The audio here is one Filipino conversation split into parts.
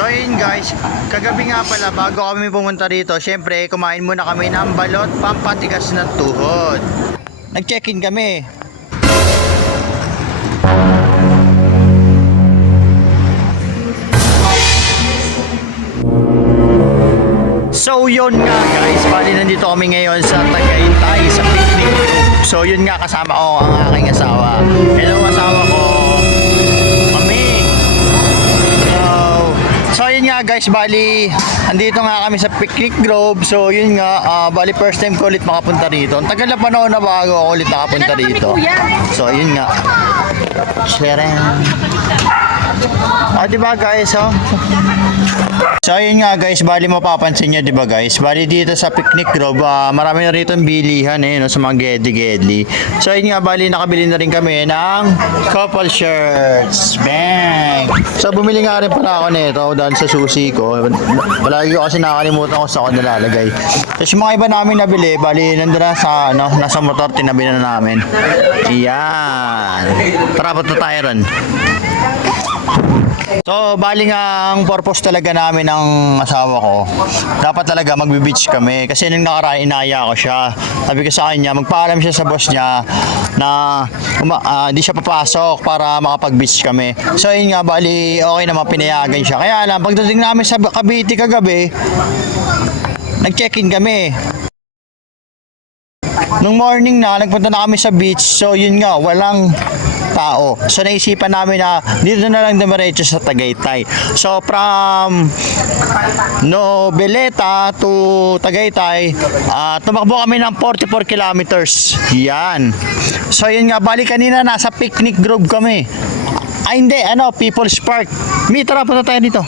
So ayun guys, kagabi nga pala bago kami pumunta rito, syempre kumain muna kami ng balot pampatigas ng tuhod. Nag-check-in kami. So yun nga guys, bali nandito kami ngayon sa Tagaytay sa picnic group. So yun nga, kasama ko ang aking asawa. Hello asawa ko. So yun nga guys, bali andito nga kami sa picnic grove. So yun nga, bali first time ko ulit makapunta rito. Ang tagal na panahon na bago ako ulit nakapunta rito. So yun nga, sharing. Diba guys, oh? So yun nga guys, bali mapapansin nyo diba guys, bali dito sa picnic grove, marami na rito bilihan no, sa mga gedli-gedli. So yun nga, bali nakabili na rin kami ng couple shirts. Bang! So bumili nga rin pala ako nito dahil sa susi ko. Palagi ko kasi nakakalimutan ko sa ako nilalagay. Tapos yung mga iba namin nabili, bali nandun na sa nasa motor, tinabi na namin. Iyan. Tara, punta tayo ron. So, bali nga ang purpose talaga namin ng asawa ko, dapat talaga magbe-beach kami. Kasi nung nakaraan, inaya ko siya. Sabi ko sa kanya, magpaalam siya sa boss niya na di siya papasok para makapag-beach kami. So, yun nga, bali okay naman, pinayagan siya. Kaya lang, pagdating namin sa Cavite kagabi, nag-check-in kami. Nung morning na, nagpunta na kami sa beach. So, yun nga, walang tao. So naisipan namin na dito na lang dumiretso sa Tagaytay. So from Noveleta to Tagaytay, tumakbo kami ng 44 kilometers. Yan. So yun nga, bali kanina nasa picnic grove kami. Hindi, People's Park. Tara, punta tayo dito.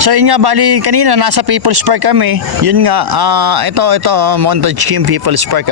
So yun nga, bali kanina nasa People's Park kami. Yun nga, ito Montage Kim People's Park.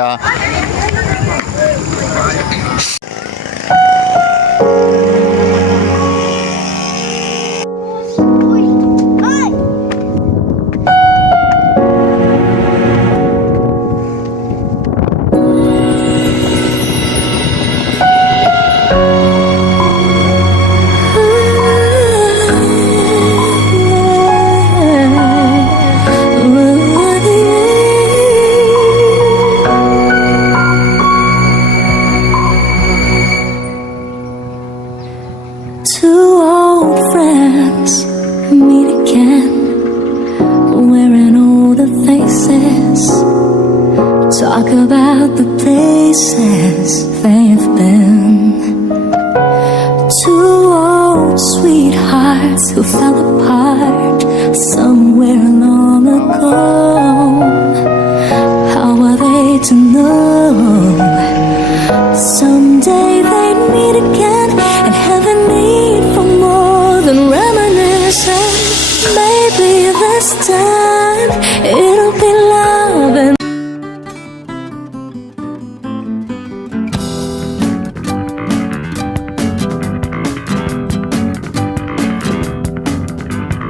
Talk about the places they've been. Two old sweethearts who fell apart somewhere long ago. How are they to know? Someday they'd meet again and have a need for more than reminiscing. Maybe this time it'll be like